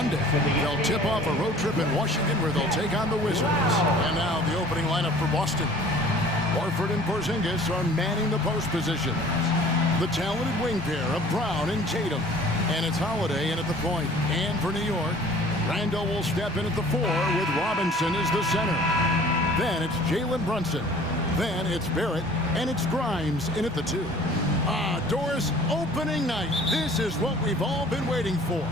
Monday, they'll tip off a road trip in Washington where they'll take on the Wizards. And now the opening lineup for Boston. Horford and Porzingis are manning the post position. The talented wing pair of Brown and Tatum. And it's Holiday in at the point. And for New York, Randall will step in at the 4 with Robinson as the center. Then it's Jalen Brunson. Then it's Barrett. And it's Grimes in at the 2. Doris, opening night. This is what we've all been waiting for.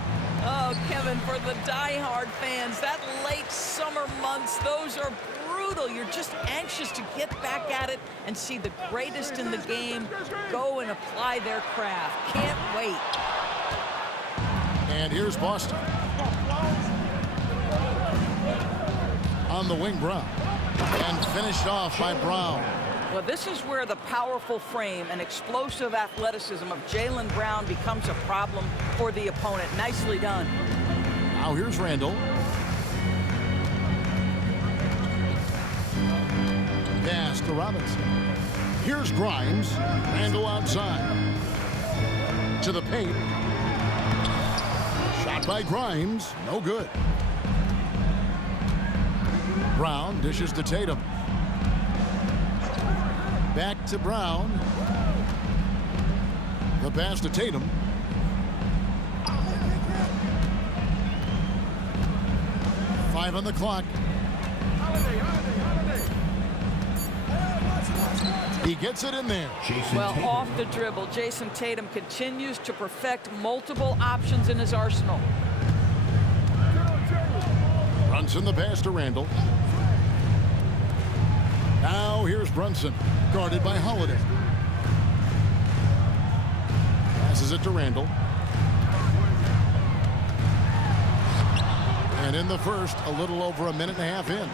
Oh, Kevin, for the die-hard fans, that late summer months, those are brutal. You're just anxious to get back at it and see the greatest in the game go and apply their craft. Can't wait. And here's Boston. On the wing, Brown. And finished off by Brown. Well, this is where the powerful frame and explosive athleticism of Jaylen Brown becomes a problem for the opponent. Nicely done. Now here's Randall. Pass to Robinson. Here's Grimes. Randall outside. To the paint. Shot by Grimes. No good. Brown dishes to Tatum. Back to Brown. The pass to Tatum. Five on the clock. He gets it in there. Well, off the dribble, Jason Tatum continues to perfect multiple options in his arsenal. Brunson the pass to Randall. Now here's Brunson, guarded by Holiday. Passes it to Randall. And in the first, a little over a minute and a half in.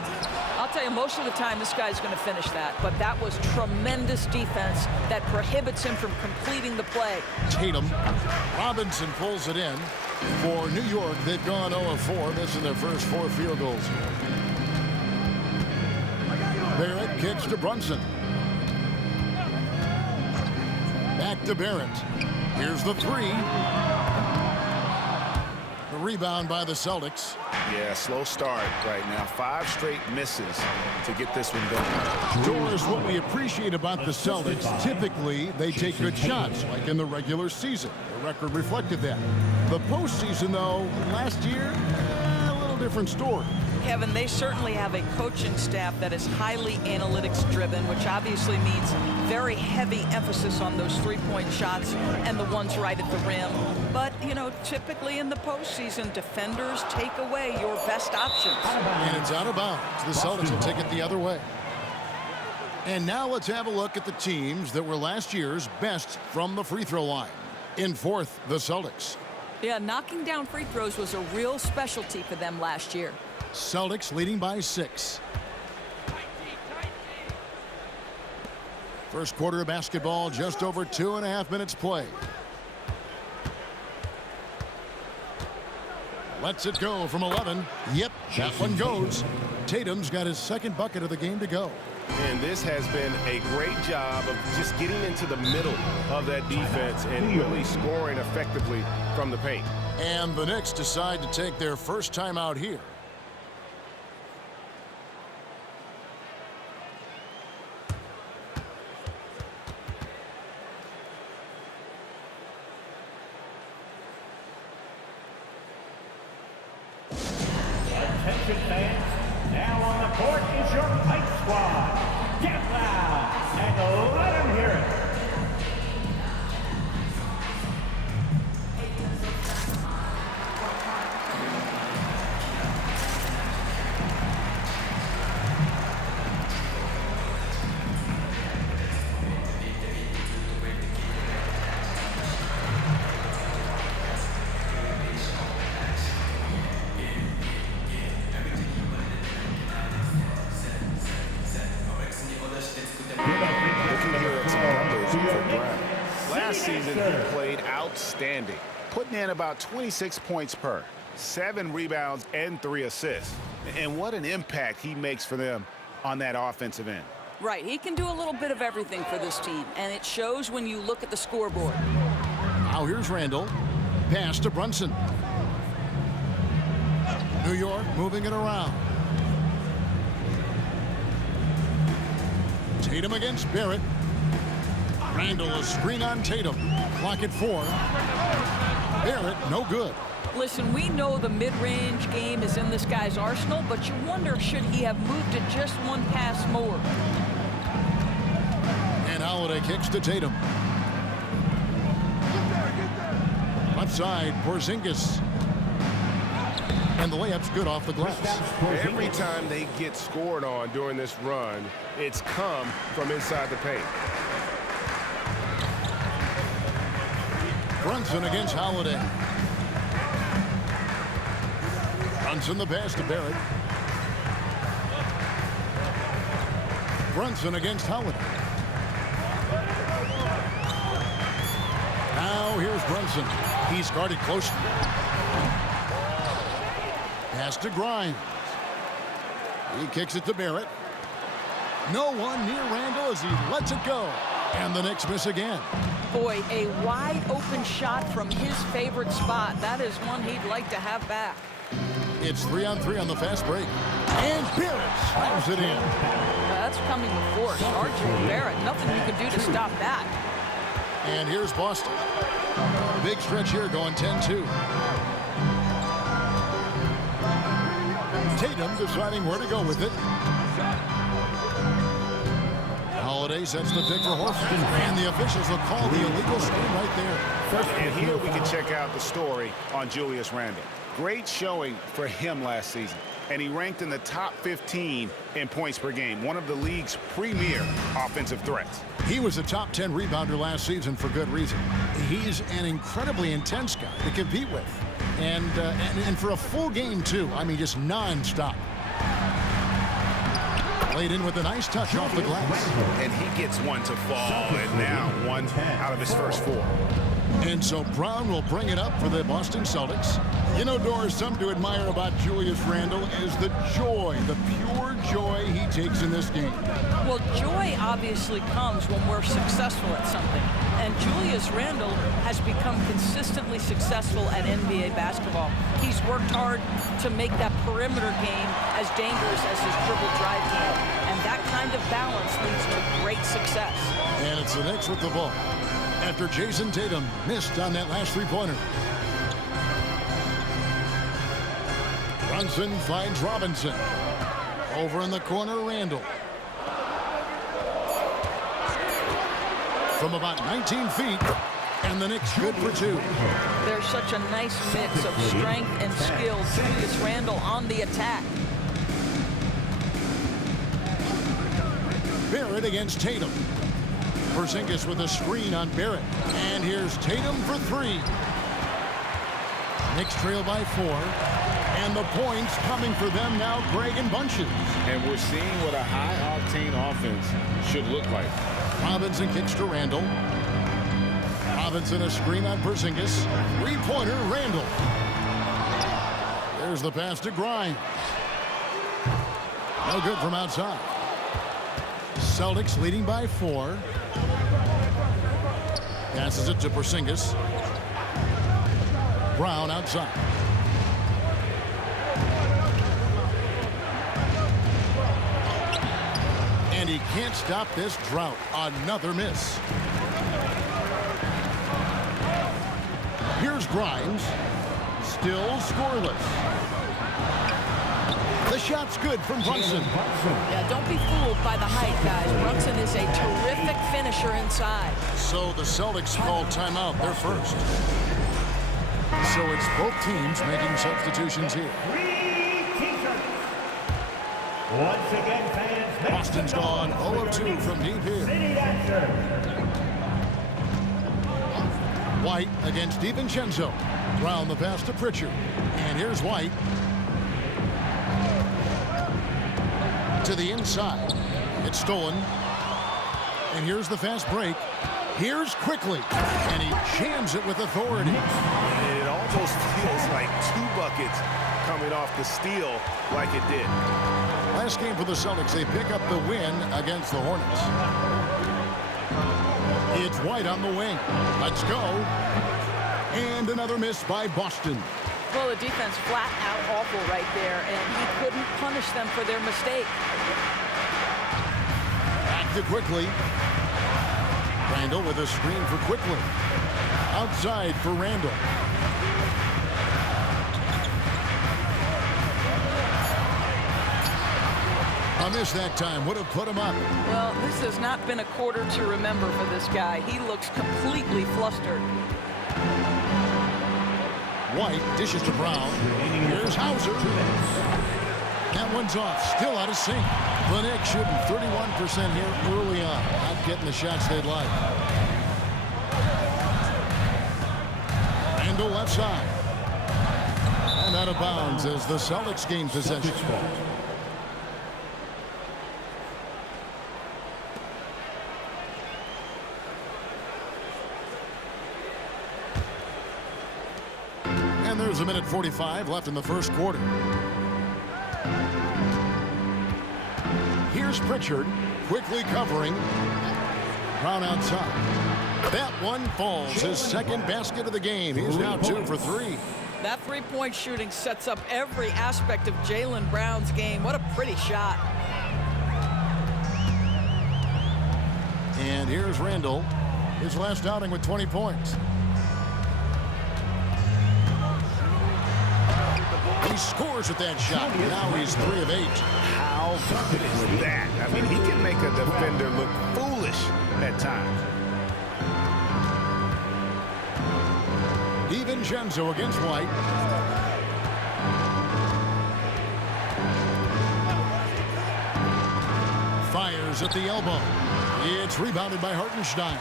I'll tell you, most of the time this guy's going to finish that, but that was tremendous defense that prohibits him from completing the play. Tatum. Robinson pulls it in. For New York, they've gone 0-4, missing their first 4 field goals. Barrett kicks to Brunson. Back to Barrett. Here's the 3. The rebound by the Celtics. Yeah, slow start right now. 5 straight misses to get this one done. Doris, what we appreciate about the Celtics, typically they take good shots, like in the regular season. The record reflected that. The postseason, though, last year, a little different story. Kevin, they certainly have a coaching staff that is highly analytics-driven, which obviously means very heavy emphasis on those three-point shots and the ones right at the rim. But, you know, typically in the postseason, defenders take away your best options. And it's out of bounds. The Celtics will take it the other way. And now let's have a look at the teams that were last year's best from the free throw line. In fourth, the Celtics. Yeah, knocking down free throws was a real specialty for them last year. Celtics leading by 6. First quarter of basketball, just over 2.5 minutes play. Lets it go from 11. Yep, that one goes. Tatum's got his second bucket of the game to go. And this has been a great job of just getting into the middle of that defense and really scoring effectively from the paint. And the Knicks decide to take their first time out here. Attention fans, now on the court is your Fight Squad. Get loud and let them hear it. Last season, he played outstanding, putting in about 26 points per, 7 rebounds, and 3 assists. And what an impact he makes for them on that offensive end. Right, he can do a little bit of everything for this team, and it shows when you look at the scoreboard. Now here's Randall. Pass to Brunson. New York moving it around. Tatum against Barrett. Randall, a screen on Tatum. Clock at 4. Barrett, no good. Listen, we know the mid-range game is in this guy's arsenal, but you wonder, should he have moved it just one pass more? And Holiday kicks to Tatum. Left side, Porzingis. And the layup's good off the glass. Every time they get scored on during this run, it's come from inside the paint. Brunson against Holiday. Brunson the pass to Barrett. Brunson against Holiday. Now here's Brunson. He's guarded closely. Pass to Grimes. He kicks it to Barrett. No one near Randall as he lets it go. And the Knicks miss again. Boy, a wide open shot from his favorite spot. That is one he'd like to have back. It's 3-on-3 on the fast break. And Barrett slams it in. That's coming with force. R.J. Barrett, nothing you can do to stop that. And here's Boston. Big stretch here going 10-2. Tatum deciding where to go with it. Holiday sets the pick for Horford. And the officials will call the illegal screen right there. And here we can check out the story on Julius Randle. Great showing for him last season. And he ranked in the top 15 in points per game, one of the league's premier offensive threats. He was a top 10 rebounder last season for good reason. He's an incredibly intense guy to compete with. And for a full game, too. I mean, just non-stop. Laid in with a nice touch off the glass. And he gets one to fall, and now one out of his first 4. And so Brown will bring it up for the Boston Celtics. You know, Doris, something to admire about Julius Randle is the joy, the pure joy he takes in this game. Well, joy obviously comes when we're successful at something. And Julius Randle has become consistently successful at NBA basketball. He's worked hard to make that perimeter game as dangerous as his dribble drive game. And that kind of balance leads to great success. And it's the Knicks with the ball after Jason Tatum missed on that last three-pointer. Brunson finds Robinson. Over in the corner, Randall. From about 19 feet, and the Knicks good for 2. There's such a nice mix of strength and skill. Julius Randle on the attack. Barrett against Tatum. Porzingis with a screen on Barrett. And here's Tatum for 3. Knicks trail by 4. And the points coming for them now, Greg and bunches. And we're seeing what a high-octane offense should look like. Robinson kicks to Randall. Robinson a screen on Porzingis. Three-pointer, Randall. There's the pass to Grimes. No good from outside. Celtics leading by 4. Passes it to Porzingis. Brown outside. And he can't stop this drought. Another miss. Here's Grimes. Still scoreless. The shot's good from Brunson. Yeah, don't be fooled by the height, guys. Brunson is a terrific finisher inside. So the Celtics call timeout. They're first. So it's both teams making substitutions here. Once again, fans, Boston's gone 0 of 2 from deep here. White against DiVincenzo. Brown the pass to Pritchard. And here's White. To the inside. It's stolen. And here's the fast break. Here's Quickly. And he jams it with authority. And it almost feels like 2 buckets coming off the steal like it did. Last game for the Celtics, they pick up the win against the Hornets. It's White on the wing. Let's go. And another miss by Boston. Well, the defense flat out awful right there, and he couldn't punish them for their mistake. Back to Quickly. Randall with a screen for Quickly. Outside for Randall. A miss that time would have put him up. Well, this has not been a quarter to remember for this guy. He looks completely flustered. White dishes to Brown. Here's Hauser. That one's off. Still out of sync. The Knicks shooting 31% here early on. Not getting the shots they'd like. Randall left side. And out of bounds as the Celtics gain possession. And there's a minute 45 left in the first quarter. Here's Pritchard, quickly covering. Brown outside. That one falls. His second basket of the game. He's now 2 for 3. That three-point shooting sets up every aspect of Jaylen Brown's game. What a pretty shot. And here's Randall, his last outing with 20 points. He scores with that shot. Now he's 3 of 8. How good is that? I mean, he can make a defender look foolish at times. DiVincenzo against White. Fires at the elbow. It's rebounded by Hartenstein.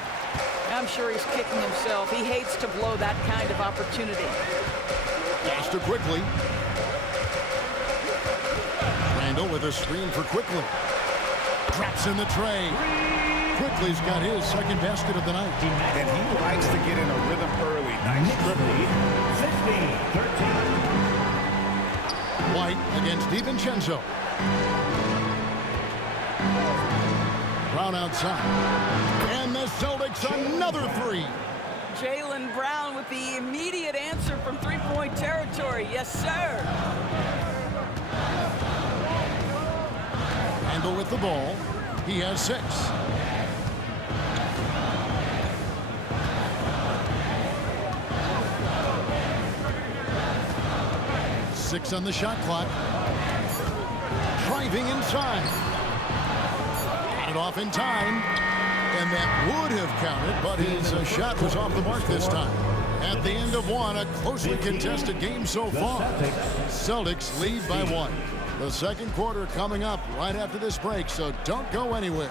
I'm sure he's kicking himself. He hates to blow that kind of opportunity. Pass to Quickly. Randall with a screen for Quickly. Drops in the tray. Quickly's got his second basket of the night. And he likes to get in a rhythm early. Nice dribble. 16-13. White against DiVincenzo. Brown outside. And the Celtics another 3. Jaylen Brown with the immediate answer from three-point territory. Yes, sir. Randall with the ball. He has 6. Six on the shot clock. Driving inside. Got it off in time. And that would have counted, but his shot was off the mark this time. At the end of one, a closely contested game so far. Celtics lead by 1. The second quarter coming up right after this break, so don't go anywhere.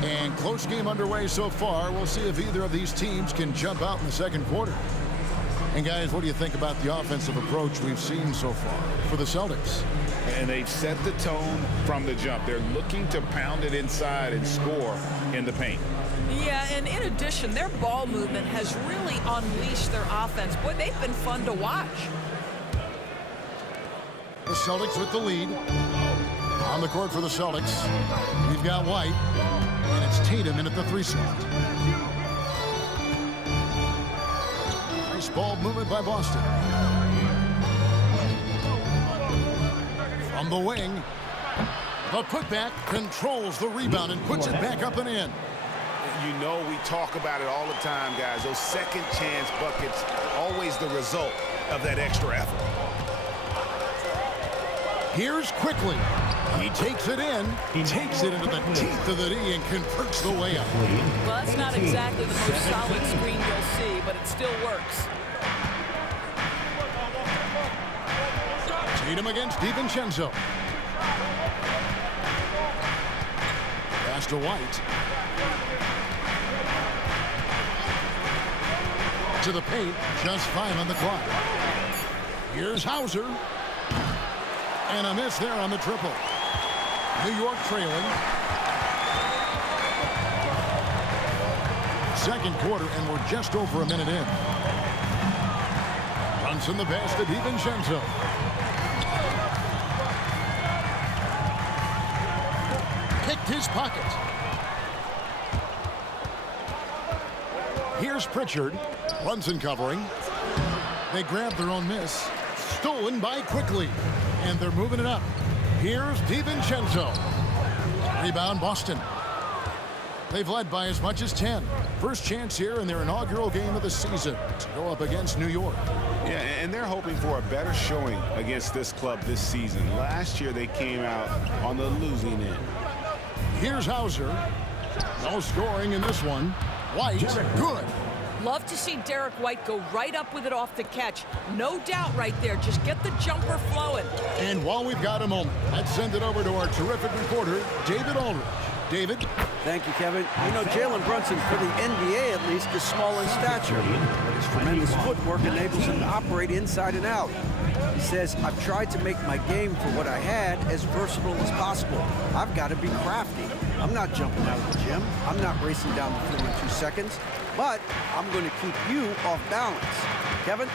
And close game underway so far. We'll see if either of these teams can jump out in the second quarter. And guys, what do you think about the offensive approach we've seen so far for the Celtics? And they've set the tone from the jump. They're looking to pound it inside and score in the paint. Yeah, and in addition, their ball movement has really unleashed their offense. Boy, they've been fun to watch. The Celtics with the lead. On the court for the Celtics, we've got White, and it's Tatum in at the 3 slot. Nice ball movement by Boston. From the wing, the putback controls the rebound and puts it back up and in. You know, we talk about it all the time, guys. Those second chance buckets, always the result of that extra effort. Here's Quickly. He takes it in, takes it into the teeth of the D and converts the way up. Well, that's not exactly the most solid screen you'll see, but it still works. Tatum against DiVincenzo. Pass to White. To the paint, just 5 on the clock. Here's Hauser. And a miss there on the triple. New York trailing. Second quarter, and we're just over a minute in. Brunson the pass to DiVincenzo. Picked his pocket. Here's Pritchard. Brunson covering. They grab their own miss. Stolen by Quickly. And they're moving it up. Here's DiVincenzo. Rebound Boston. They've led by as much as 10. First chance here in their inaugural game of the season to go up against New York. Yeah, and they're hoping for a better showing against this club this season. Last year, they came out on the losing end. Here's Hauser. No scoring in this one. White, good. Love to see Derek White go right up with it off the catch. No doubt right there. Just get the jumper flowing. And while we've got a moment, let's send it over to our terrific reporter, David Aldridge. David? Thank you, Kevin. You know, Jalen Brunson, for the NBA at least, is small in stature, but his tremendous footwork enables him to operate inside and out. He says, I've tried to make my game for what I had as versatile as possible. I've got to be crafty. I'm not jumping out of the gym. I'm not racing down the floor in 2 seconds, but I'm going to keep you off balance. Kevin?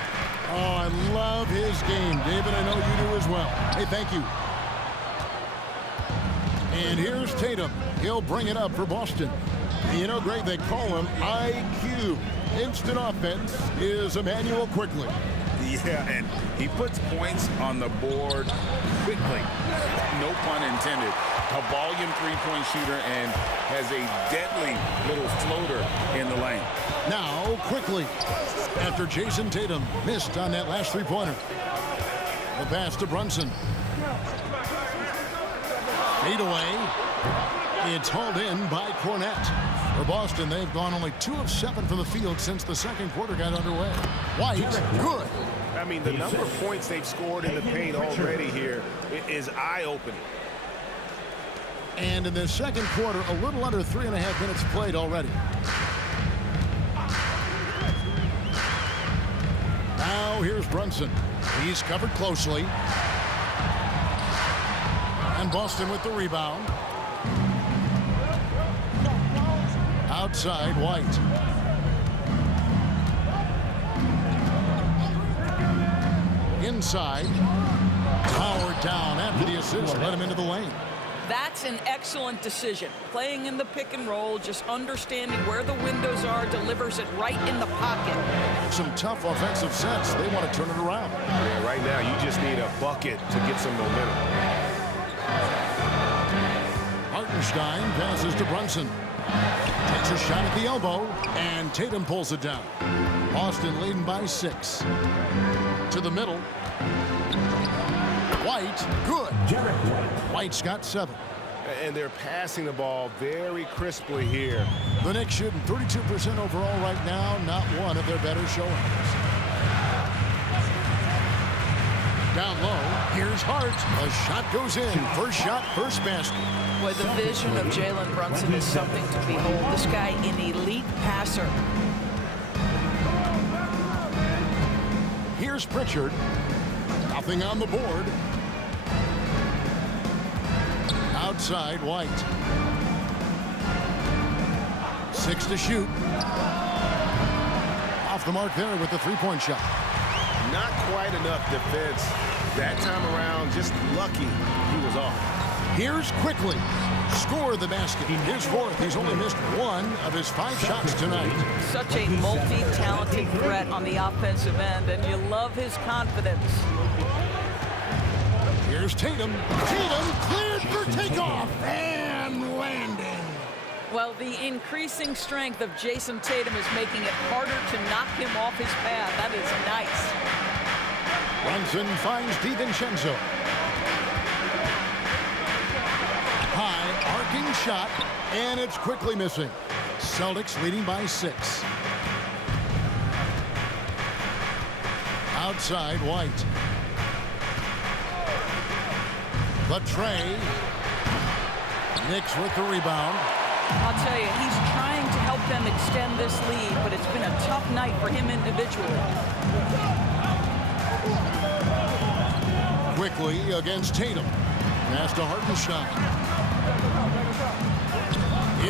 Oh, I love his game. David, I know you do as well. Hey, thank you. And here's Tatum. He'll bring it up for Boston. You know, Greg, they call him IQ. Instant offense is Emmanuel Quickly. Yeah, and he puts points on the board quickly. No pun intended. A volume three-point shooter and has a deadly little floater in the lane. Now, Quickly. After Jason Tatum missed on that last three-pointer. The pass to Brunson. Fade away. It's hauled in by Cornette. For Boston, they've gone only 2 of 7 from the field since the second quarter got underway. White, good. I mean, the number of points they've scored in the paint already here is eye-opening. And in the second quarter, a little under 3.5 minutes played already. Now here's Brunson. He's covered closely. And Boston with the rebound. Outside, White. Inside. Powered down after the assist. Let him into the lane. That's an excellent decision. Playing in the pick and roll, just understanding where the windows are, delivers it right in the pocket. Some tough offensive sets. They want to turn it around. Yeah, right now, you just need a bucket to get some momentum. Hartenstein passes to Brunson. Takes a shot at the elbow, and Tatum pulls it down. Boston leading by 6. To the middle. White, good. White's got 7. And they're passing the ball very crisply here. The Knicks shooting 32% overall right now, not one of their better showings. Down low, here's Hart. A shot goes in. First shot, first basket. Boy, the vision of Jalen Brunson is something to behold. This guy, an elite passer. Here's Pritchard. Nothing on the board. Outside, White. 6 to shoot. Off the mark there with the three-point shot. Not quite enough defense. That time around, just lucky he was off. Here's Quickly. Score the basket. His 4th. He's only missed 1 of his 5 shots tonight. Such a multi-talented threat on the offensive end, and you love his confidence. Here's Tatum. Tatum cleared for takeoff and landing. Well, the increasing strength of Jason Tatum is making it harder to knock him off his path. That is nice. Brunson finds DiVincenzo. High arcing shot, and it's quickly missing. Celtics leading by 6. Outside, White. The tray. Knicks with the rebound. I'll tell you, he's trying to help them extend this lead, but it's been a tough night for him individually. Quickly against Tatum. Pass to Hartenstein.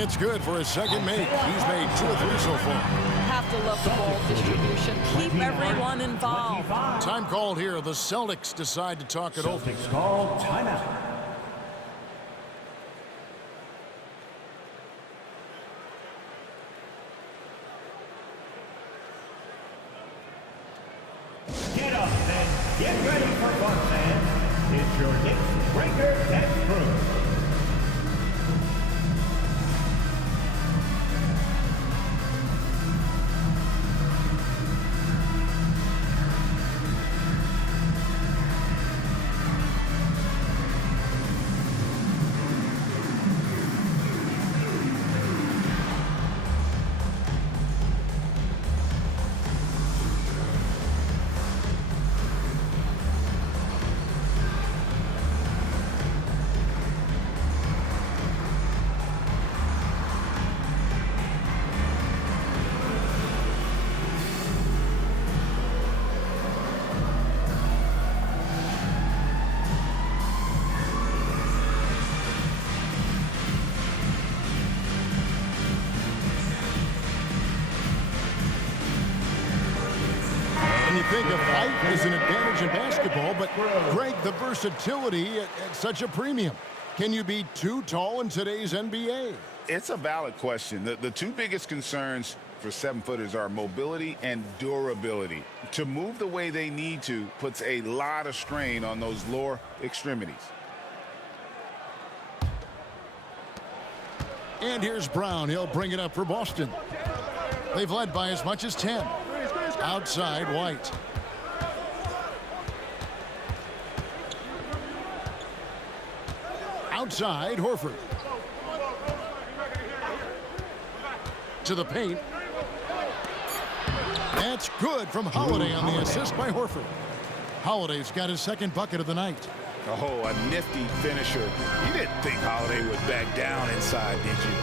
It's good for his second make. He's made 2 or 3 so far. Have to love the ball distribution. Keep everyone involved. Time called here. The Celtics decide to talk it over. Celtics call timeout. Get up and get ready for fun, fans. It's your Knicks Breaker Deck Crew. And you think of height is an advantage in basketball, but Greg, the versatility at such a premium. Can you be too tall in today's NBA? It's a valid question. The 2 biggest concerns for 7-footers are mobility and durability. To move the way they need to puts a lot of strain on those lower extremities. And here's Brown. He'll bring it up for Boston. They've led by as much as 10. Outside, White. Outside, Horford. To the paint. That's good from Holiday on the assist by Horford. Holiday's got his second bucket of the night. Oh, a nifty finisher. You didn't think Holiday would back down inside, did you?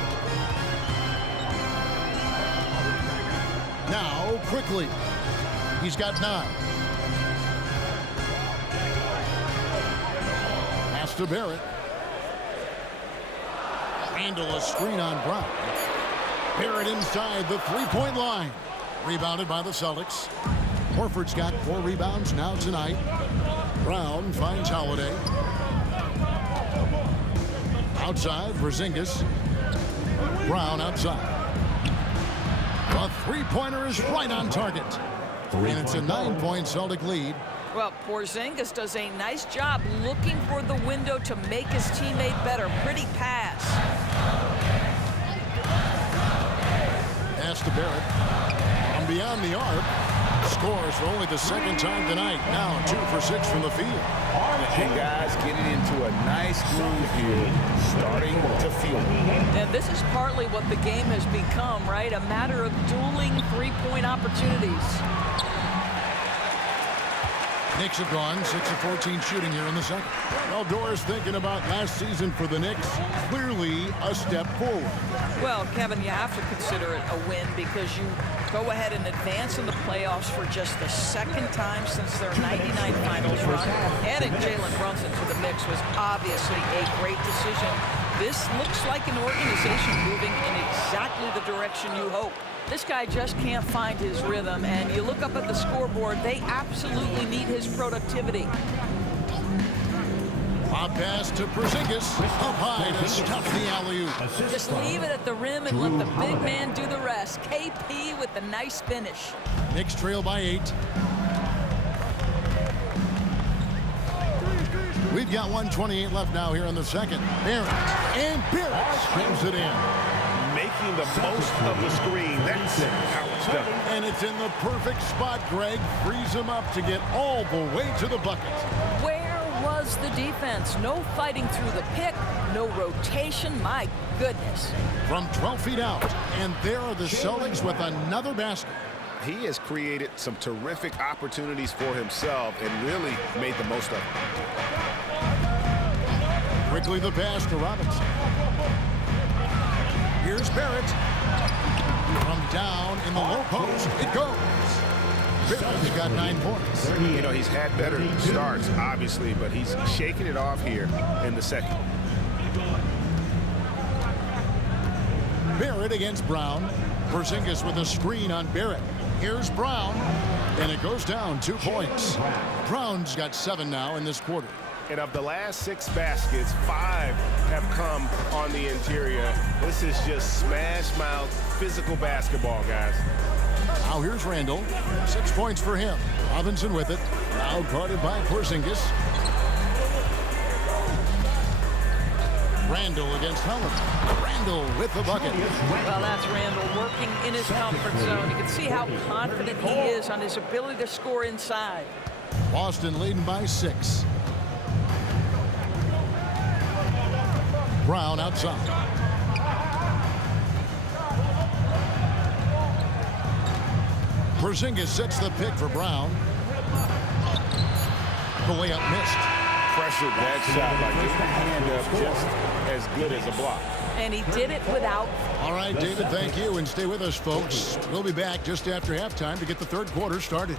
Now, quickly. He's got 9. Pass to Barrett. Handle a screen on Brown. Barrett inside the 3-point line. Rebounded by the Celtics. Horford's got 4 rebounds now tonight. Brown finds Holiday. Outside, Porzingis. Brown outside. The 3-pointer is right on target. And it's a 9-point Celtic lead. Well, Porzingis does a nice job looking for the window to make his teammate better. Pretty pass. Pass to Barrett. From beyond the arc. Scores for only the 2nd time tonight. Now 2 for 6 from the field. And guys getting into a nice groove here, starting to feel it. And this is partly what the game has become, right? A matter of dueling 3-point opportunities. Knicks have gone 6 of 14 shooting here in the second. Well, Doris thinking about last season for the Knicks. Clearly a step forward. Well, Kevin, you have to consider it a win because you go ahead and advance in the playoffs for just the 2nd time since their 99 finals run. Adding Jalen Brunson to the mix was obviously a great decision. This looks like an organization moving in exactly the direction you hope. This guy just can't find his rhythm, and you look up at the scoreboard, they absolutely need his productivity. Lob pass to Porzingis. Up high to stuff the alley-oop. Just leave it at the rim and let the big man do the rest. KP with the nice finish. Knicks trail by 8. We've got 1:28 left now here in the second. Barrett. And Barrett slams it in. Making the most of the screen. That's how it's done. And it's in the perfect spot, Greg. Frees him up to get all the way to the bucket. Where was the defense? No fighting through the pick, no rotation. My goodness. From 12 feet out. And there are the Celtics with another basket. He has created some terrific opportunities for himself and really made the most of it. Quickly the pass to Robinson. Here's Barrett. From down in the low post, it goes. Barrett's got 9 points. You know, he's had better starts, obviously, but he's shaking it off here in the second. Barrett against Brown. Porzingis with a screen on Barrett. Here's Brown, and it goes down 2 points. Brown's got 7 now in this quarter. And of the last 6 baskets, 5 have come on the interior. This is just smash mouth physical basketball, guys. Now here's Randall. 6 points for him. Robinson with it. Now guarded by Porzingis. Randall against Holland. Randall with the bucket. Well, that's Randall working in his comfort zone. You can see how confident he is on his ability to score inside. Boston leading by 6. Brown outside. Porzingis sets the pick for Brown. The layup missed. Pressured that shot like this hand up just as good as a block. And he did it without. All right, David, thank you. And stay with us, folks. We'll be back just after halftime to get the third quarter started.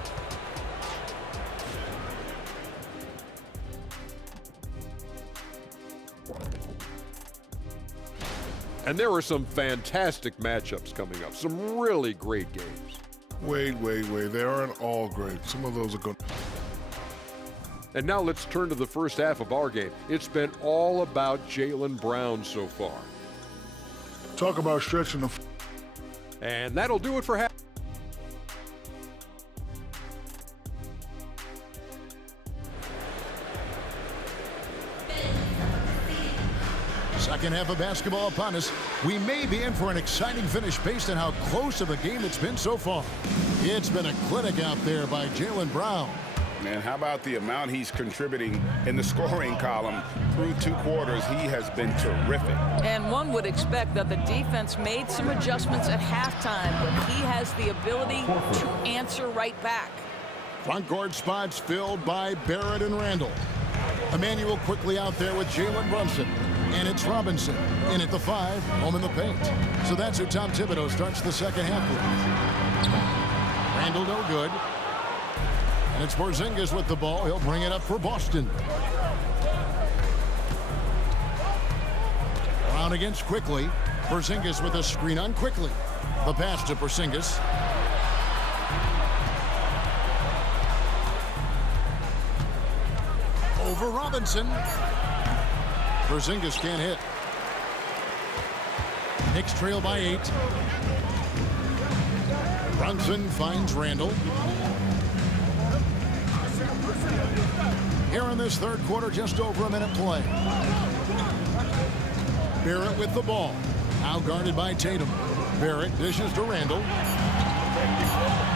And there are some fantastic matchups coming up. Some really great games. Wait. They aren't all great. Some of those are good. And now let's turn to the first half of our game. It's been all about Jaylen Brown so far. Talk about stretching the... And that'll do it for half. Second half of basketball upon us. We may be in for an exciting finish based on how close of a game it's been so far. It's been a clinic out there by Jaylen Brown. Man, how about the amount he's contributing in the scoring column through 2 quarters? He has been terrific. And one would expect that the defense made some adjustments at halftime, but he has the ability to answer right back. Front court spots filled by Barrett and Randall. Emmanuel quickly out there with Jalen Brunson. And it's Robinson in at the 5, home in the paint. So that's who Tom Thibodeau starts the second half with. Randall no good. And it's Porzingis with the ball. He'll bring it up for Boston. Brown against Quickly. Porzingis with a screen on Quickly. The pass to Porzingis. Over Robinson. Porzingis can't hit. Knicks trail by 8. Brunson finds Randall. Here in this third quarter, just over a minute play. Barrett with the ball. Now guarded by Tatum. Barrett dishes to Randall.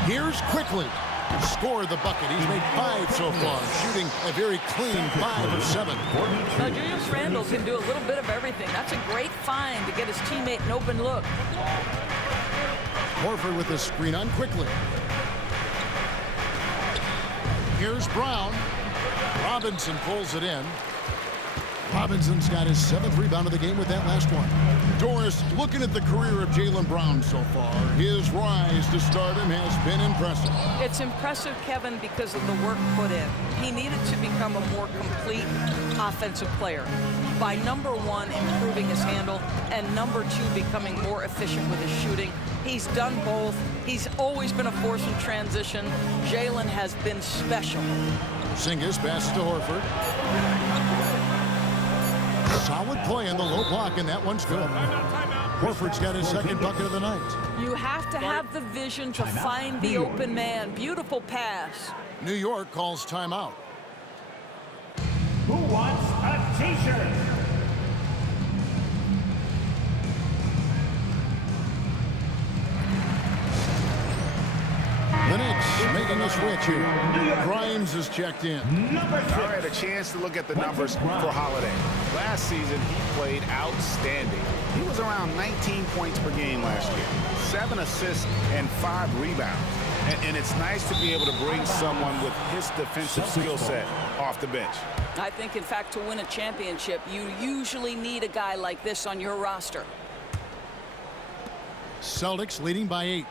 Here's Quickly. Scored the bucket. He's made 5 so far, shooting a very clean 5 of 7. Now, Julius Randle can do a little bit of everything. That's a great find to get his teammate an open look. Horford with the screen on Quickly. Here's Brown. Robinson pulls it in. Robinson's got his 7th rebound of the game with that last one. Doris, looking at the career of Jaylen Brown so far, his rise to stardom has been impressive. It's impressive, Kevin, because of the work put in. He needed to become a more complete offensive player by, number 1, improving his handle, and number 2, becoming more efficient with his shooting. He's done both. He's always been a force in transition. Jaylen has been special. Porzingis passes to Horford. Solid play in the low block, and that one's good. Horford's got his 2nd bucket of the night. You have to have the vision to find the open man. Beautiful pass. New York calls timeout. Who wants a t-shirt? The Knicks making a switch here. Grimes is checked in. All right, a chance to look at the numbers for Holiday. Last season, he played outstanding. He was around 19 points per game last year, 7 assists and 5 rebounds. And it's nice to be able to bring someone with his defensive skill set off the bench. I think, in fact, to win a championship, you usually need a guy like this on your roster. Celtics leading by 8.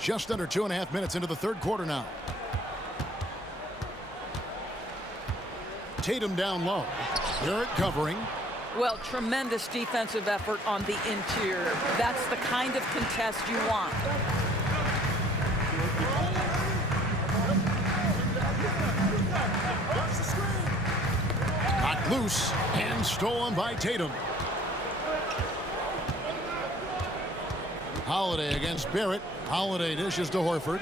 Just under 2.5 minutes into the third quarter now. Tatum down low. Barrett covering. Well, tremendous defensive effort on the interior. That's the kind of contest you want. Knocked loose and stolen by Tatum. Holiday against Barrett. Holiday dishes to Horford.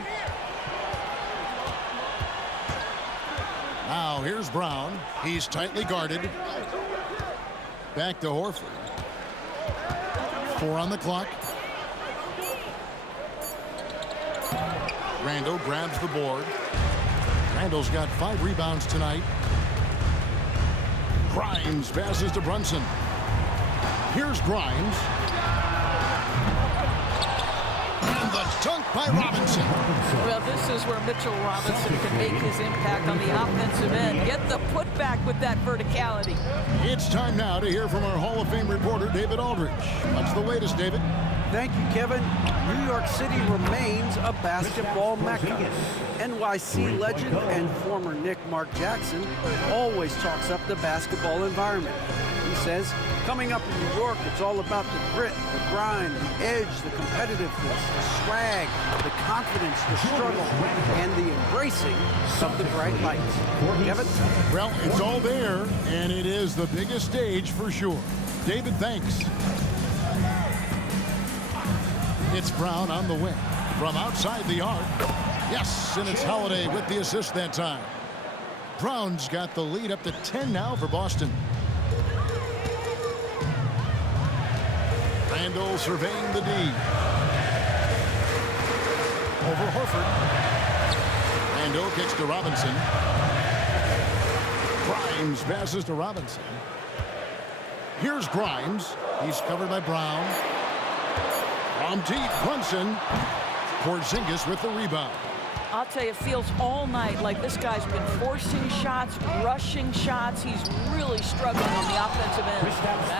Now here's Brown. He's tightly guarded. Back to Horford. 4 on the clock. Randall grabs the board. Randall's got 5 rebounds tonight. Grimes passes to Brunson. Here's Grimes. And the dunk by Robinson. Well, this is where Mitchell Robinson can make his impact on the offensive end. Get the putback with that verticality. It's time now to hear from our Hall of Fame reporter, David Aldridge. What's the latest, David? Thank you, Kevin. New York City remains a basketball mecca. NYC legend and former Knick Mark Jackson always talks up the basketball environment. He says, coming up in New York, it's all about the grit, the grind, the edge, the competitiveness, the swag, the confidence, the struggle, and the embracing of the bright lights. Kevin? Well, it's all there, and it is the biggest stage for sure. David, thanks. It's Brown on the wing from outside the arc. Yes, and it's Holiday with the assist that time. Brown's got the lead up to 10 now for Boston. Randall surveying the D. Over Horford. Randall kicks to Robinson. Grimes passes to Robinson. Here's Grimes. He's covered by Brown. From deep, Brunson. Porzingis with the rebound. I'll tell you, it feels all night like this guy's been forcing shots, rushing shots. He's really struggling on the offensive end.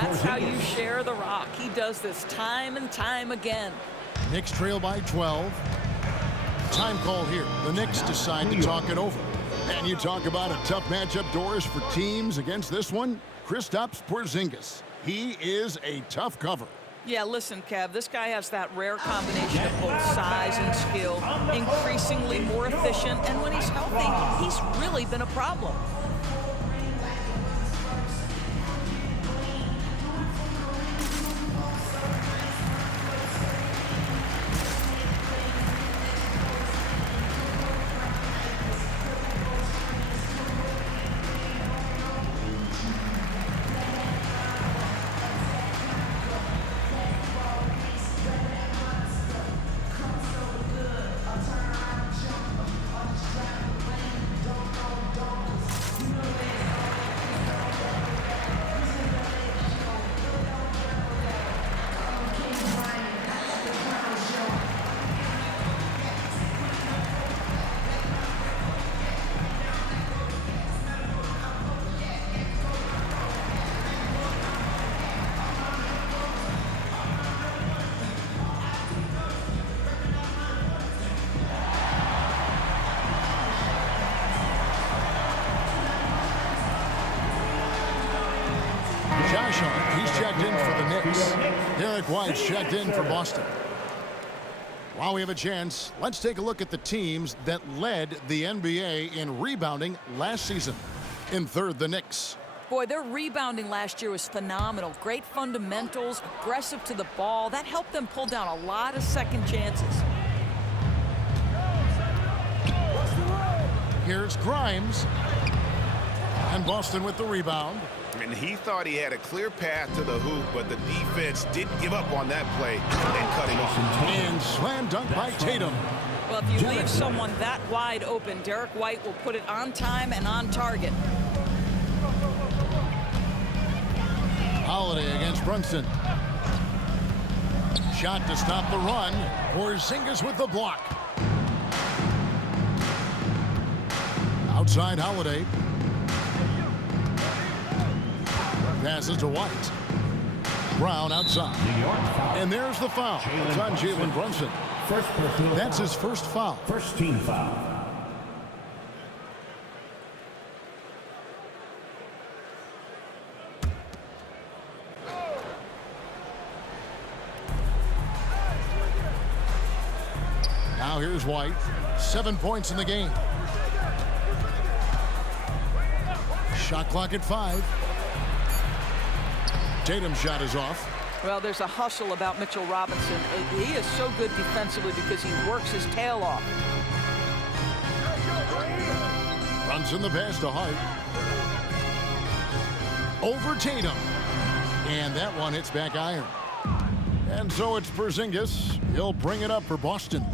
That's how you share the rock. He does this time and time again. Knicks trail by 12. Time call here. The Knicks decide to talk it over. And you talk about a tough matchup, Doris, for teams against this one. Kristaps Porzingis. He is a tough cover. Yeah, listen, Kev, this guy has that rare combination of both size and skill, increasingly more efficient, and when he's healthy, he's really been a problem. He's checked in for the Knicks. Derek White's checked in for Boston. While we have a chance, let's take a look at the teams that led the NBA in rebounding last season. In third, the Knicks. Boy, their rebounding last year was phenomenal. Great fundamentals, aggressive to the ball. That helped them pull down a lot of second chances. Here's Grimes. And Boston with the rebound. And he thought he had a clear path to the hoop, but the defense didn't give up on that play and cut him off. And slam dunk by Tatum. Well, if you leave someone that wide open, Derek White will put it on time and on target. Holiday against Brunson. Shot to stop the run. Porzingis with the block. Outside Holiday. Passes to White. Brown outside. And there's the foul. It's on Jalen Brunson. That's his first foul. First team foul. Now here's White. 7 points in the game. Shot clock at 5. Tatum's shot is off. Well, there's a hustle about Mitchell Robinson. He is so good defensively because he works his tail off. Brunson the pass to Hart. Over Tatum. And that one hits back iron. And so it's Porzingis. He'll bring it up for Boston.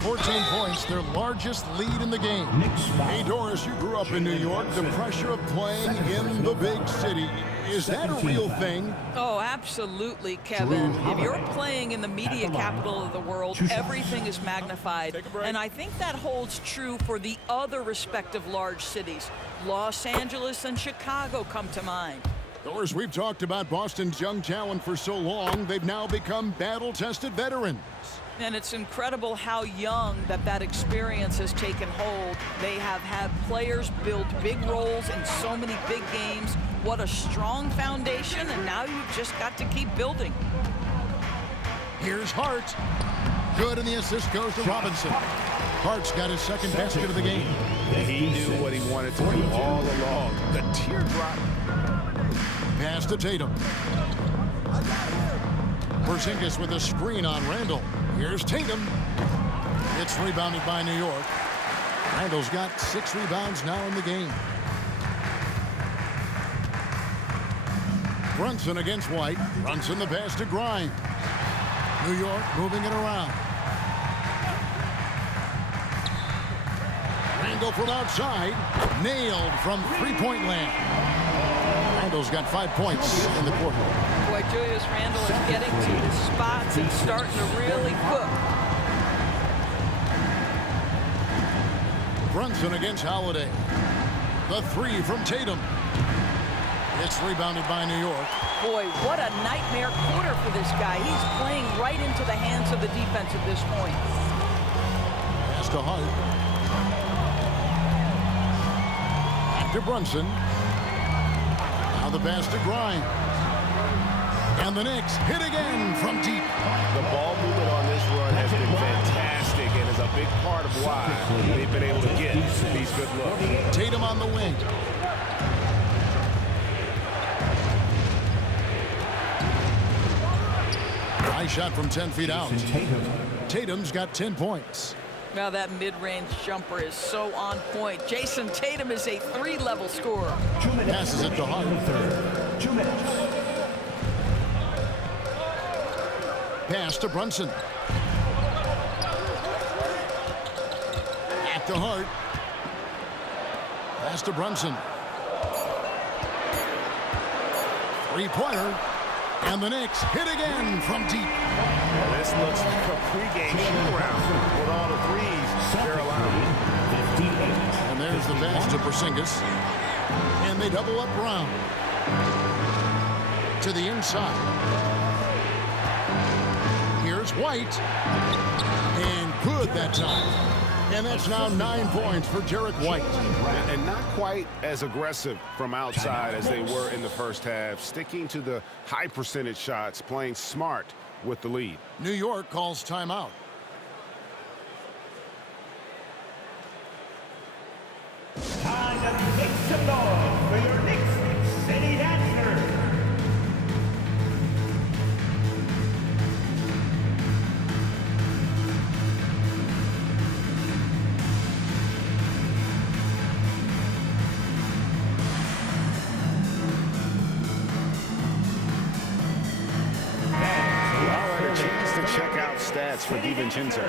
14 points, their largest lead in the game. Hey, Doris, you grew up in New York. The pressure of playing in the big city, is that a real thing? Oh, absolutely, Kevin. If you're playing in the media capital of the world, everything is magnified. And I think that holds true for the other respective large cities. Los Angeles and Chicago come to mind. Doris, we've talked about Boston's young talent for so long, they've now become battle-tested veterans. And it's incredible how young that experience has taken hold. They have had players build big roles in so many big games. What a strong foundation, and now you've just got to keep building. Here's Hart. Good, and the assist goes to Robinson. Hart's got his second basket of the game. He knew what he wanted to do all along. The teardrop. Pass to Tatum. Porzingis with a screen on Randall. Here's Tatum. It's rebounded by New York. Randall's got 6 rebounds now in the game. Brunson against White. Brunson the pass to Grimes. New York moving it around. Randall from outside. Nailed from three-point land. Randall's got 5 points in the quarter. Boy, Julius Randle is getting to his spots and starting to really cook. Brunson against Holiday. The 3 from Tatum. It's rebounded by New York. Boy, what a nightmare quarter for this guy. He's playing right into the hands of the defense at this point. Pass to Hart. Back to Brunson. Now the pass to Grimes. And the Knicks hit again from deep. The ball movement on this run has been fantastic and is a big part of why they've been able to get these good looks. Tatum on the wing. Nice shot from 10 feet out. Tatum's got 10 points. Now that mid-range jumper is so on point. Jason Tatum is a 3-level scorer. Passes it to Hart. 2 minutes. Pass to Brunson. Back to Hart. Pass to Brunson. 3-pointer. And the Knicks hit again from deep. Well, this looks like a pregame shoot-around with all the threes they're allowing. And there's the pass to Porzingis. And they double up Brown. To the inside. Here's White. And good that time. And that's now 9 points for Jarrett White. And not quite as aggressive from outside as they were in the first half, sticking to the high percentage shots, playing smart with the lead. New York calls timeout. Time to make some noise for your Knicks City Dancers. Stats for DiVincenzo.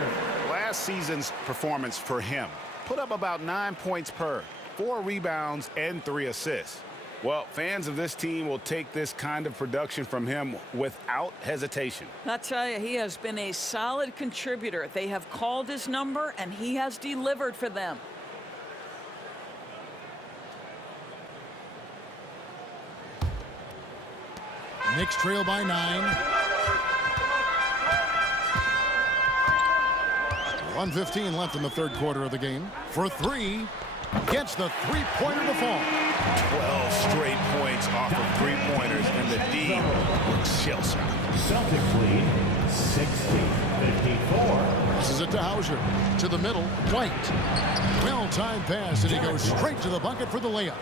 Last season's performance for him put up about 9 points per, 4 rebounds, and 3 assists. Well, fans of this team will take this kind of production from him without hesitation. I'll tell you, he has been a solid contributor. They have called his number, and he has delivered for them. Knicks trail by 9. 1:15 left in the third quarter of the game. For three, gets the three-pointer to fall. 12 straight points off of three-pointers, and the D looks shell-shocked. Celtics lead 60-54. Passes it to Hauser. To the middle, White. Well-timed pass, and he goes straight to the bucket for the layup.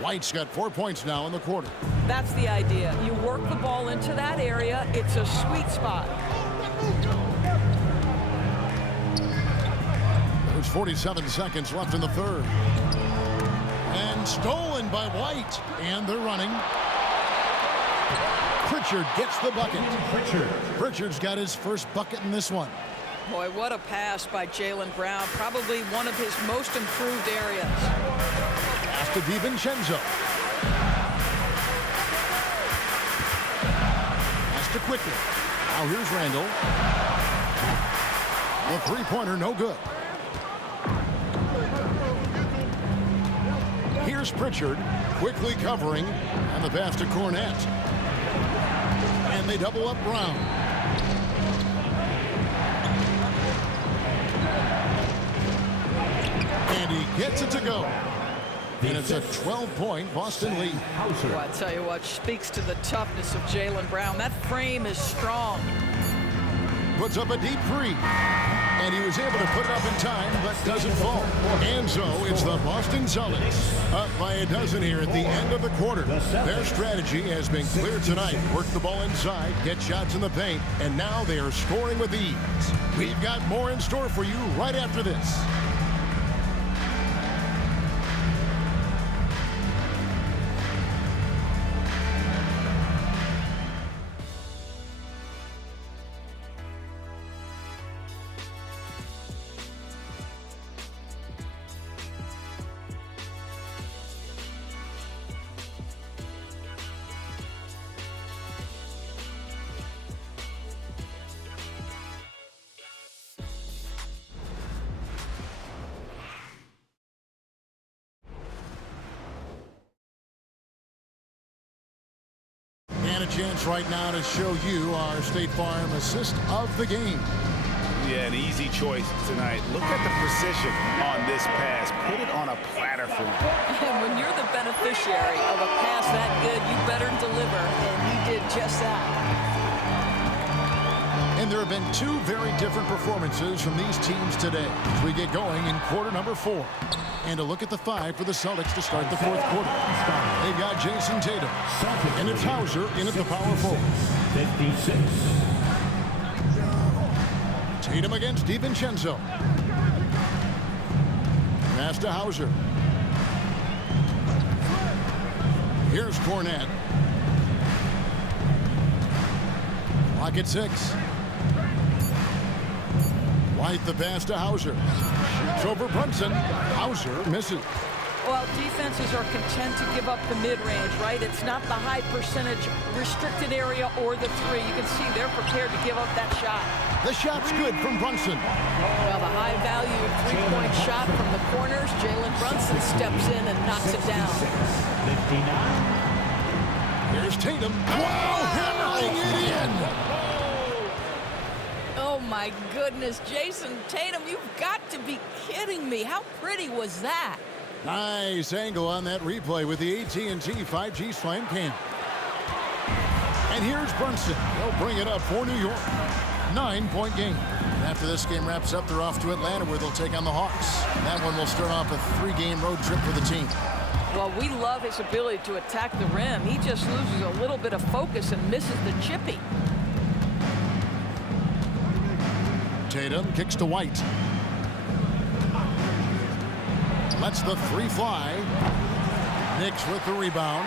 White's got 4 points now in the quarter. That's the idea. You work the ball into that area. It's a sweet spot. There's 47 seconds left in the third. And stolen by White. And they're running. Pritchard gets the bucket. Pritchard's got his first bucket in this one. Boy, what a pass by Jaylen Brown. Probably one of his most improved areas. Pass to DiVincenzo. Pass to Quickly. Now here's Randall. The three-pointer, no good. Here's Pritchard, quickly covering, and the pass to Cornette. And they double up Brown. And he gets it to go. And it's a 12-point Boston lead. Well, I tell you what, speaks to the toughness of Jaylen Brown. That frame is strong. Puts up a deep three. And he was able to put it up in time, but doesn't fall. And so it's the Boston Celtics up by a dozen here at the end of the quarter. Their strategy has been clear tonight. Work the ball inside, get shots in the paint, and now they are scoring with ease. We've got more in store for you right after this. And a chance right now to show you our State Farm assist of the game. Yeah, an easy choice tonight. Look at the precision on this pass. Put it on a platter for me. And when you're the beneficiary of a pass that good, you better deliver, and he did just that. And there have been two very different performances from these teams today as we get going in quarter number 4. And a look at the 5 for the Celtics to start the fourth quarter. They've got Jason Tatum. And it's Hauser in at the power forward. 56. Tatum against DiVincenzo. Pass to Hauser. Here's Cornette. Clock at 6. White the pass to Hauser. Shoots over Brunson. Hauser misses. Well, defenses are content to give up the mid-range, right? It's not the high percentage restricted area or the three. You can see they're prepared to give up that shot. The shot's good from Brunson. Well, the high-value three-point shot from the corners. Jalen Brunson steps in and knocks it down. 59. Here's Tatum. Wow, hammering it in. Oh, my goodness. Jason Tatum, you've got to be kidding me. How pretty was that? Nice angle on that replay with the AT&T 5G Slam Cam. And here's Brunson. He'll bring it up for New York. 9-point game. After this game wraps up, they're off to Atlanta where they'll take on the Hawks. That one will start off a 3-game road trip for the team. Well, we love his ability to attack the rim. He just loses a little bit of focus and misses the chippy. Tatum kicks to White. Lets the three fly. Knicks with the rebound.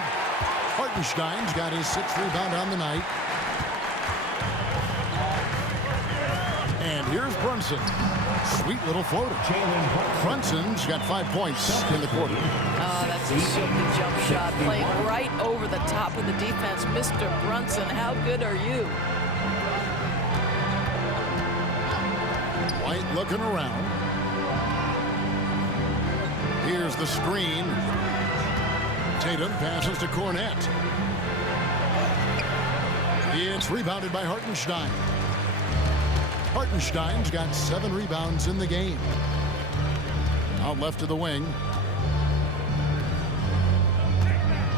Hartenstein's got his 6th rebound on the night. And here's Brunson. Sweet little floater. Brunson's got 5 points in the quarter. Oh, that's a silky jump shot. Playing right over the top of the defense. Mr. Brunson, how good are you? White looking around. Here's the screen. Tatum passes to Cornette. It's rebounded by Hartenstein. Hartenstein's got 7 rebounds in the game. Out left to the wing.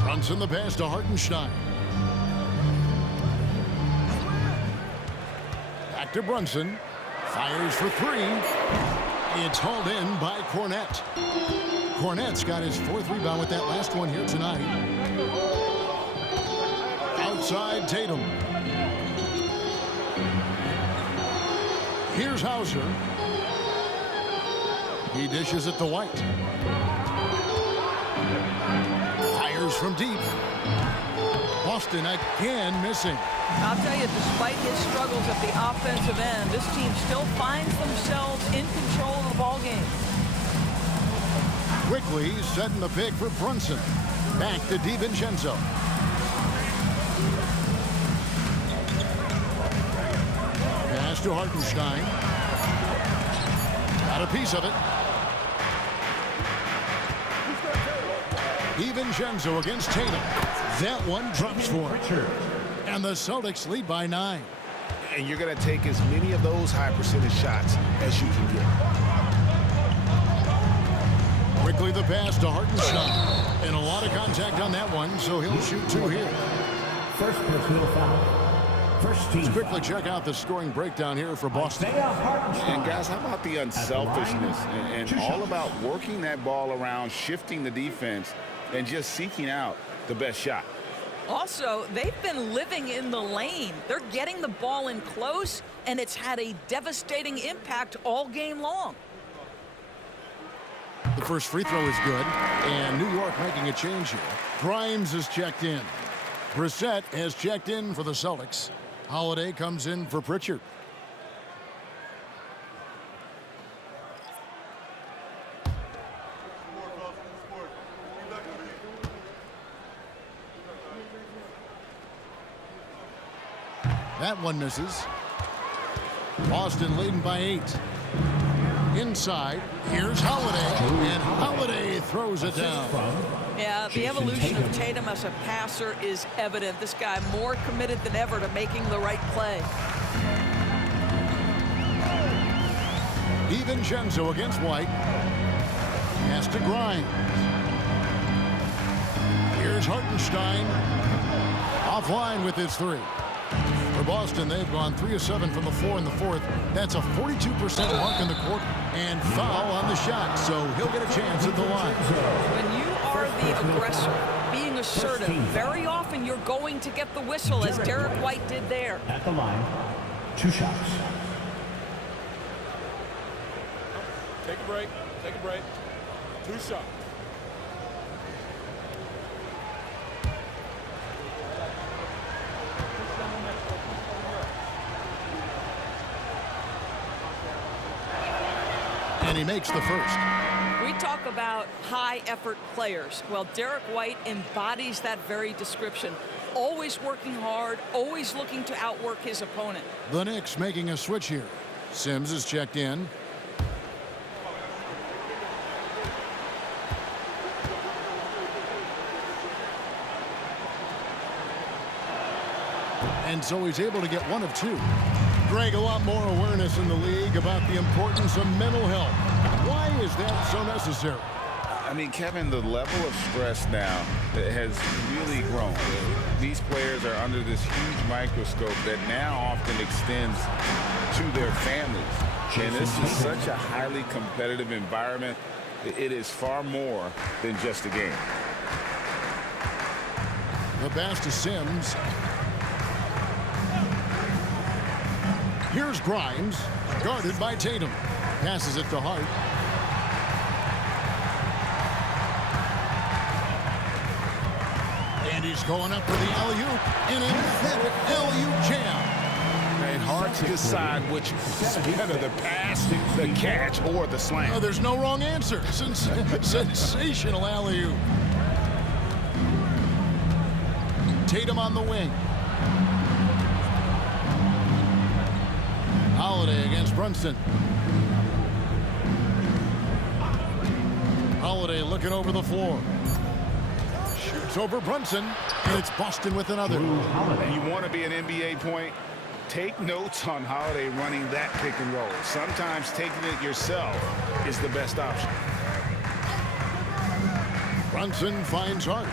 Brunson the pass to Hartenstein. Back to Brunson. Fires for 3. It's hauled in by Cornette. Cornette's got his 4th rebound with that last one here tonight. Outside Tatum. Here's Hauser. He dishes it to White. Fires from deep. Boston again missing. I'll tell you, despite his struggles at the offensive end, this team still finds themselves in control of the ball game. Quickly setting the pick for Brunson. Back to DiVincenzo. Pass to Hartenstein. Got a piece of it. DiVincenzo against Tatum. That one drops for him. And the Celtics lead by 9. And you're going to take as many of those high percentage shots as you can get. Quickly the pass to Hartenstein. And a lot of contact on that one, so he'll shoot 2 here. First personal foul. First team. Let's quickly check out the scoring breakdown here for Boston. And guys, how about the unselfishness and all about working that ball around, shifting the defense, and just seeking out the best shot. Also, they've been living in the lane. They're getting the ball in close, and it's had a devastating impact all game long. The first free throw is good, and New York making a change here. Grimes is checked in. Brissett has checked in for the Celtics. Holiday comes in for Pritchard. That one misses. Boston leading by 8. Inside, here's Holiday, and Holiday throws it down. Yeah, the evolution of Tatum as a passer is evident. This guy more committed than ever to making the right play. DiVincenzo against White. Pass to Grimes. Here's Hartenstein. Offline with his 3. For Boston, they've gone 3 of 7 from the floor in the 4th. That's a 42% mark in the quarter. And foul on the shot, so he'll get a chance at the line. When you are the aggressor, being assertive, very often you're going to get the whistle, as Derek White did there. At the line, 2 shots. Take a break. Take a break. 2 shots. And he makes the first. We talk about high-effort players. Well, Derek White embodies that very description. Always working hard, always looking to outwork his opponent. The Knicks making a switch here. Sims is checked in. And so he's able to get 1 of 2. Greg, a lot more awareness in the league about the importance of mental health. Why is that so necessary? I mean, Kevin, the level of stress now has really grown. These players are under this huge microscope that now often extends to their families. And this is such a highly competitive environment. It is far more than just a game. The pass to Sims. Here's Grimes, guarded by Tatum. Passes it to Hart. And he's going up for the alley-oop. An emphatic alley-oop jam. And hard to decide which is better, the pass, the catch, or the slam. Oh, there's no wrong answer. Sensational alley-oop. Tatum on the wing. Holiday against Brunson. Holiday looking over the floor. Shoots over Brunson, and it's Boston with another. You want to be an NBA point? Take notes on Holiday running that pick and roll. Sometimes taking it yourself is the best option. Brunson finds Hart.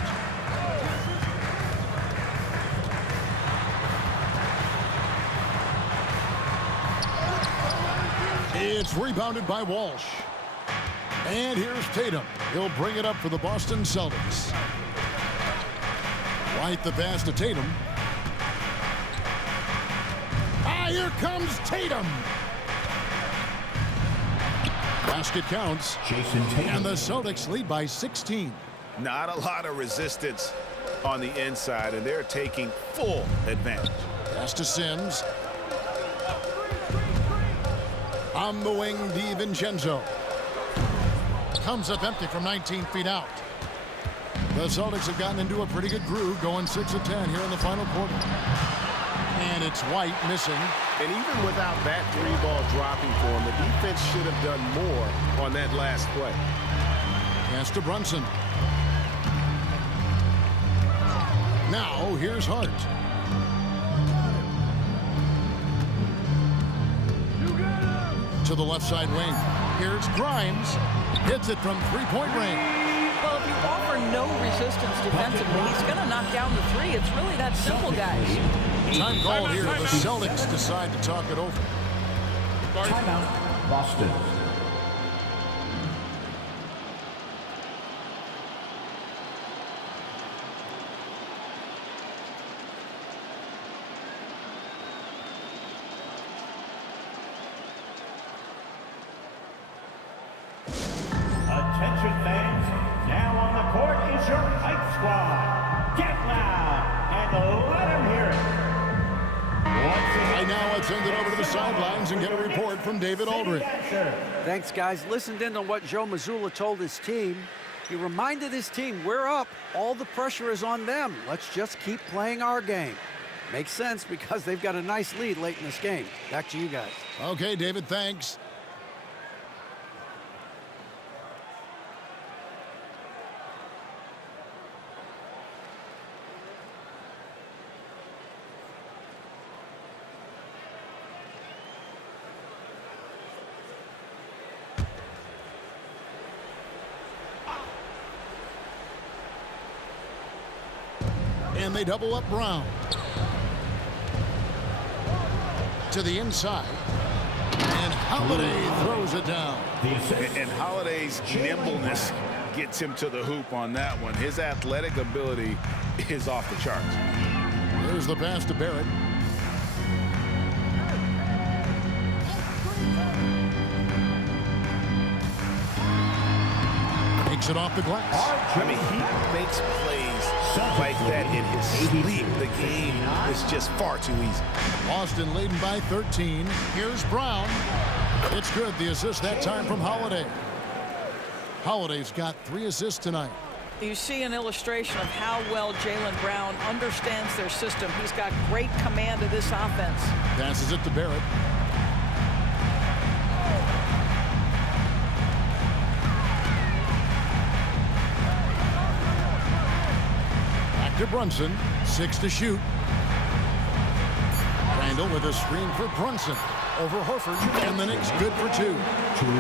It's rebounded by Walsh. And here's Tatum. He'll bring it up for the Boston Celtics. Right the pass to Tatum. Here comes Tatum. Basket counts. Jason Tatum. And the Celtics lead by 16. Not a lot of resistance on the inside, and they're taking full advantage. Pass to Sims. On the wing, DiVincenzo. Comes up empty from 19 feet out. The Celtics have gotten into a pretty good groove, going 6 of 10 here in the final quarter. And it's White missing. And even without that three-ball dropping for him, the defense should have done more on that last play. Pass to Brunson. Now, here's Hart. To the left side wing. Here's Grimes. Hits it from three-point range. Well, if you offer no resistance defensively, he's going to knock down the three. It's really that simple, guys. Time call here. The Celtics decide to talk it over. Timeout, Boston. Attention fans, now on the court is your hype squad. Get loud and let them hear it. Right now, let's send it over to the sidelines and get a report from David Aldridge. Thanks, guys. Listened in on what Joe Mazzulla told his team. He reminded his team, we're up. All the pressure is on them. Let's just keep playing our game. Makes sense because they've got a nice lead late in this game. Back to you guys. Okay, David, thanks. And they double up Brown. To the inside. And Holiday throws it down. And Holiday's nimbleness gets him to the hoop on that one. His athletic ability is off the charts. There's the pass to Barrett. Takes it off the glass. I mean, he makes plays like that in his sleep. The game is just far too easy. Boston leading by 13. Here's Brown. It's good. The assist that time from Holiday. Holiday's got 3 assists tonight. You see an illustration of how well Jaylen Brown understands their system. He's got great command of this offense. Passes it to Barrett. To Brunson, 6 to shoot. Randall with a screen for Brunson over Horford, and the Knicks good for 2.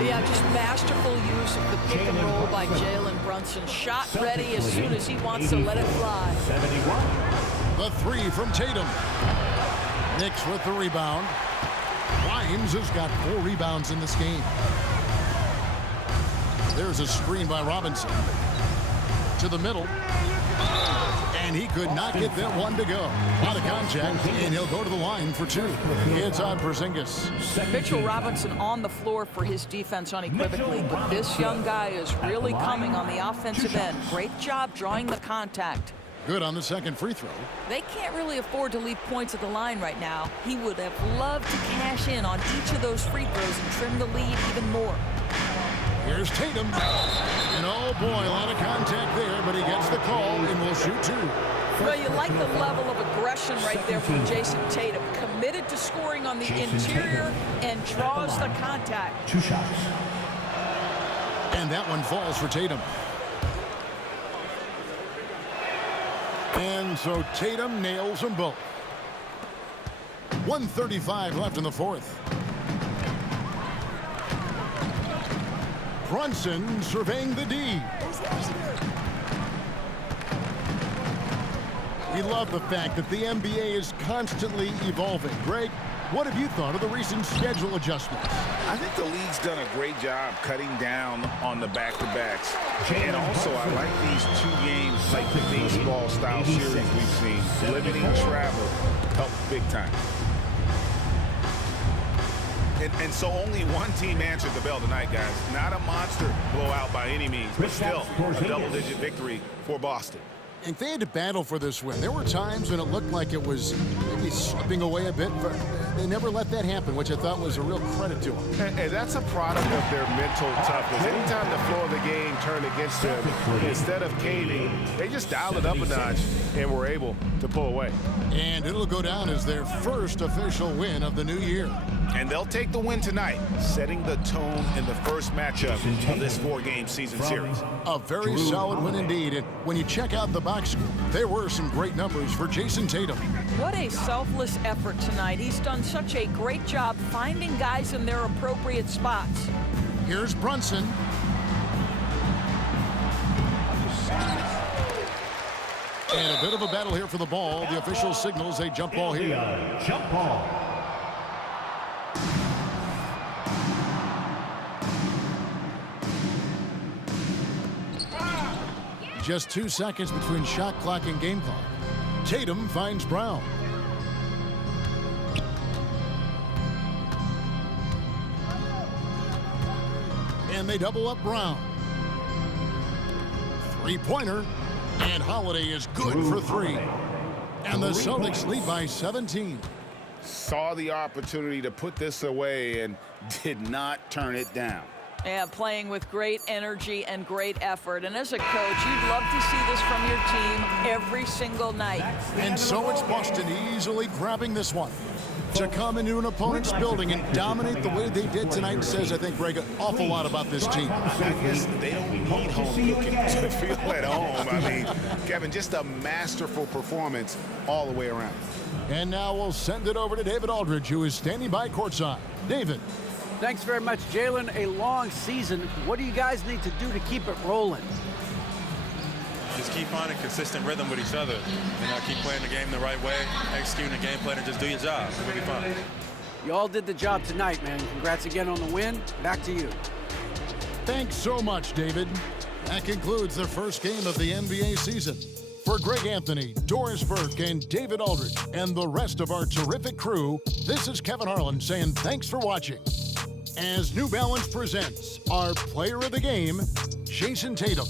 Yeah, just masterful use of the pick and roll by Jalen Brunson. Shot ready as soon as he wants to let it fly. 71. The 3 from Tatum. Knicks with the rebound. Grimes has got 4 rebounds in this game. There's a screen by Robinson. To the middle. And he could not get that one to go. Out of contact, and he'll go to the line for 2. It's on Porzingis. Mitchell Robinson on the floor for his defense unequivocally, but this young guy is really coming on the offensive end. Great job drawing the contact. Good on the second free throw. They can't really afford to leave points at the line right now. He would have loved to cash in on each of those free throws and trim the lead even more. Here's Tatum. And oh boy, a lot of contact there, but he gets the call and will shoot 2. Well, you like the level of aggression right there from Jason Tatum. Committed to scoring on the interior and draws the contact. 2 shots. And that one falls for Tatum. And so Tatum nails them both. 1:35 left in the fourth. Brunson surveying the D. We love the fact that the NBA is constantly evolving. Greg, what have you thought of the recent schedule adjustments? I think the league's done a great job cutting down on the back-to-backs. And also, I like these two games like the baseball-style series we've seen. Limiting travel helped big time. And so only one team answered the bell tonight, guys. Not a monster blowout by any means, but still a double-digit victory for Boston. And they had to battle for this win. There were times when it looked like it was maybe slipping away a bit, but they never let that happen, which I thought was a real credit to them. And that's a product of their mental toughness. Anytime the flow of the game turned against them, instead of caving, they just dialed it up a notch and were able to pull away. And it'll go down as their first official win of the new year. And they'll take the win tonight, setting the tone in the first matchup of this four-game season series. A very solid win indeed. And when you check out the box score, there were some great numbers for Jason Tatum. What a selfless effort tonight. He's done such a great job finding guys in their appropriate spots. Here's Brunson. And a bit of a battle here for the ball. The official signals a jump ball here. Jump ball. Just 2 seconds between shot clock and game clock. Tatum finds Brown. And they double up Brown. Three-pointer. And Holiday is good for three. And the Celtics lead by 17. Saw the opportunity to put this away and did not turn it down. Yeah, playing with great energy and great effort. And as a coach, you'd love to see this from your team every single night. And so it's Boston easily grabbing this one. To come into an opponent's building and dominate the way they did tonight says, I think, Greg, an awful lot about this team. I guess they don't need home cooking to feel at home. I mean, Kevin, just a masterful performance all the way around. And now we'll send it over to David Aldridge, who is standing by courtside. David. Thanks very much, Jalen. A long season. What do you guys need to do to keep it rolling? Just keep finding consistent rhythm with each other. Keep playing the game the right way, executing the game plan, and just do your job. We'll be fine. You all did the job tonight, man. Congrats again on the win. Back to you. Thanks so much, David. That concludes the first game of the NBA season. For Greg Anthony, Doris Burke, and David Aldridge, and the rest of our terrific crew, this is Kevin Harlan saying thanks for watching. As New Balance presents our player of the game, Jason Tatum.